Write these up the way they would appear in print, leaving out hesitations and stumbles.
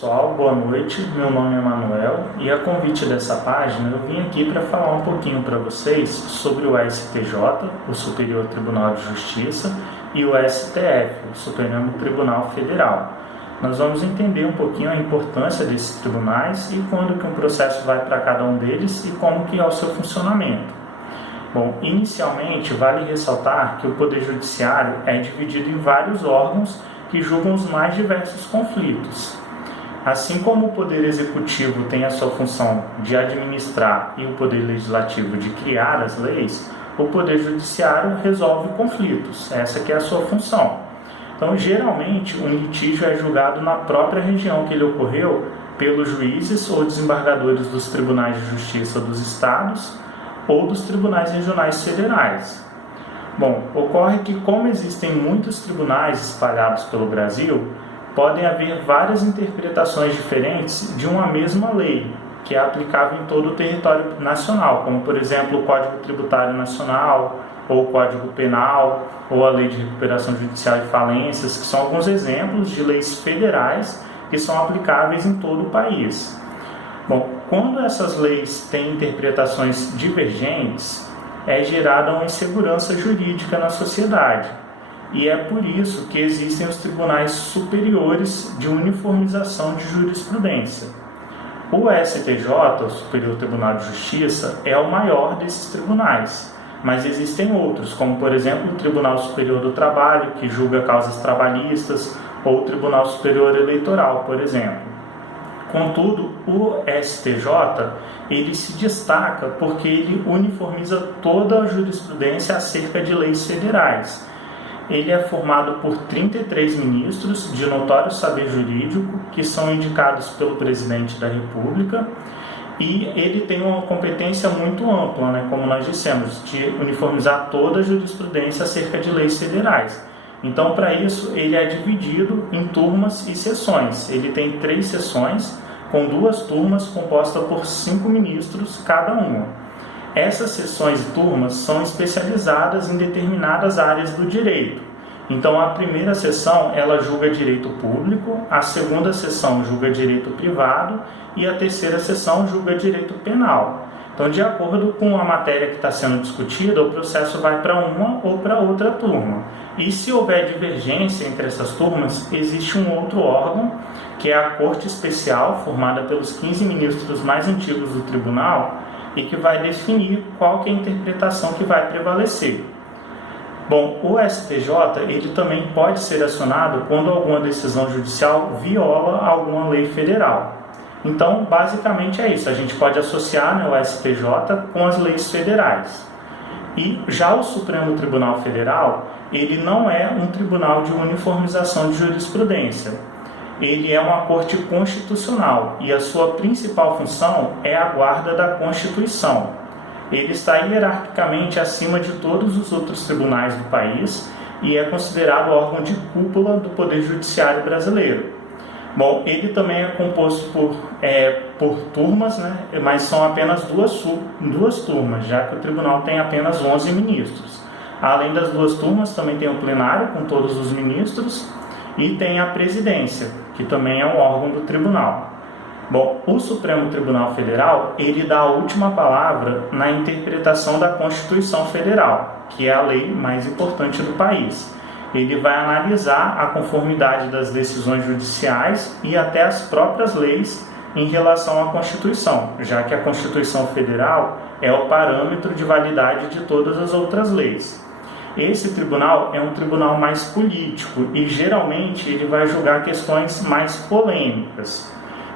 Pessoal, boa noite, meu nome é Manuel e a convite dessa página eu vim aqui para falar um pouquinho para vocês sobre o STJ, o Superior Tribunal de Justiça, e o STF, o Supremo Tribunal Federal. Nós vamos entender um pouquinho a importância desses tribunais e quando que um processo vai para cada um deles e como que é o seu funcionamento. Bom, inicialmente vale ressaltar que o Poder Judiciário é dividido em vários órgãos que julgam os mais diversos conflitos. Assim como o Poder Executivo tem a sua função de administrar e o Poder Legislativo de criar as leis, o Poder Judiciário resolve conflitos, essa que é a sua função. Então, geralmente, um litígio é julgado na própria região que ele ocorreu pelos juízes ou desembargadores dos tribunais de justiça dos estados ou dos tribunais regionais federais. Bom, ocorre que como existem muitos tribunais espalhados pelo Brasil, podem haver várias interpretações diferentes de uma mesma lei, que é aplicável em todo o território nacional, como, por exemplo, o Código Tributário Nacional, ou o Código Penal, ou a Lei de Recuperação Judicial e Falências, que são alguns exemplos de leis federais que são aplicáveis em todo o país. Bom, quando essas leis têm interpretações divergentes, é gerada uma insegurança jurídica na sociedade. E é por isso que existem os tribunais superiores de uniformização de jurisprudência. O STJ, o Superior Tribunal de Justiça, é o maior desses tribunais, mas existem outros, como por exemplo o Tribunal Superior do Trabalho, que julga causas trabalhistas, ou o Tribunal Superior Eleitoral, por exemplo. Contudo, o STJ ele se destaca porque ele uniformiza toda a jurisprudência acerca de leis federais. Ele é formado por 33 ministros de notório saber jurídico, que são indicados pelo presidente da República, e ele tem uma competência muito ampla, como nós dissemos, de uniformizar toda a jurisprudência acerca de leis federais. Então, para isso, ele é dividido em turmas e sessões. Ele tem 3 sessões, com 2 turmas compostas por 5 ministros cada uma. Essas sessões e turmas são especializadas em determinadas áreas do direito. Então, a primeira sessão ela julga direito público, a segunda sessão julga direito privado e a terceira sessão julga direito penal. Então, de acordo com a matéria que está sendo discutida, o processo vai para uma ou para outra turma. E se houver divergência entre essas turmas, existe um outro órgão, que é a Corte Especial, formada pelos 15 ministros mais antigos do tribunal, e que vai definir qual que é a interpretação que vai prevalecer. Bom, o STJ ele também pode ser acionado quando alguma decisão judicial viola alguma lei federal. Então, basicamente é isso, a gente pode associar o STJ com as leis federais. E já o Supremo Tribunal Federal, ele não é um tribunal de uniformização de jurisprudência. Ele é uma corte constitucional e a sua principal função é a guarda da Constituição. Ele está hierarquicamente acima de todos os outros tribunais do país e é considerado órgão de cúpula do Poder Judiciário brasileiro. Bom, ele também é composto por turmas, mas são apenas duas turmas, já que o tribunal tem apenas 11 ministros. Além das 2 turmas, também tem o plenário com todos os ministros e tem a presidência, que também é um órgão do tribunal. Bom, o Supremo Tribunal Federal, ele dá a última palavra na interpretação da Constituição Federal, que é a lei mais importante do país. Ele vai analisar a conformidade das decisões judiciais e até as próprias leis em relação à Constituição, já que a Constituição Federal é o parâmetro de validade de todas as outras leis. Esse tribunal é um tribunal mais político e geralmente ele vai julgar questões mais polêmicas.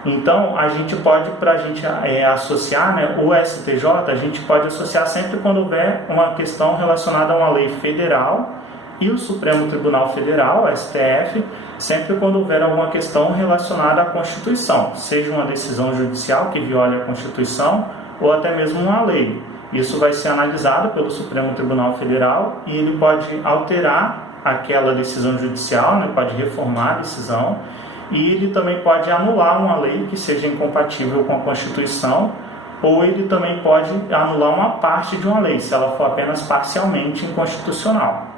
Então, a gente pode, para a gente associar o STJ, a gente pode associar sempre quando houver uma questão relacionada a uma lei federal e o Supremo Tribunal Federal, STF, sempre quando houver alguma questão relacionada à Constituição, seja uma decisão judicial que viole a Constituição ou até mesmo uma lei. Isso vai ser analisado pelo Supremo Tribunal Federal e ele pode alterar aquela decisão judicial, pode reformar a decisão, e ele também pode anular uma lei que seja incompatível com a Constituição, ou ele também pode anular uma parte de uma lei, se ela for apenas parcialmente inconstitucional.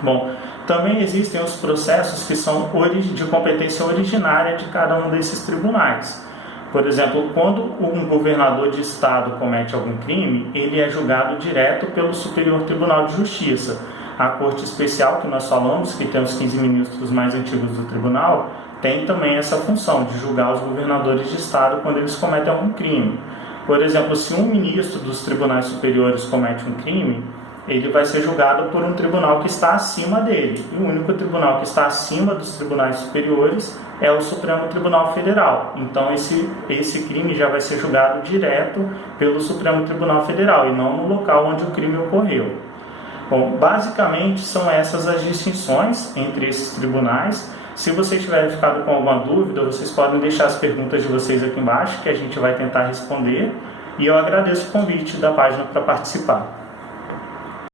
Bom, Também existem os processos que são de competência originária de cada um desses tribunais. Por exemplo, quando um governador de estado comete algum crime, ele é julgado direto pelo Superior Tribunal de Justiça. A Corte Especial, que nós falamos, que tem os 15 ministros mais antigos do tribunal, tem também essa função de julgar os governadores de estado quando eles cometem algum crime. Por exemplo, se um ministro dos tribunais superiores comete um crime, ele vai ser julgado por um tribunal que está acima dele. E o único tribunal que está acima dos tribunais superiores é o Supremo Tribunal Federal. Então, esse crime já vai ser julgado direto pelo Supremo Tribunal Federal e não no local onde o crime ocorreu. Bom, basicamente são essas as distinções entre esses tribunais. Se vocês tiverem ficado com alguma dúvida, vocês podem deixar as perguntas de vocês aqui embaixo, que a gente vai tentar responder. E eu agradeço o convite da página para participar.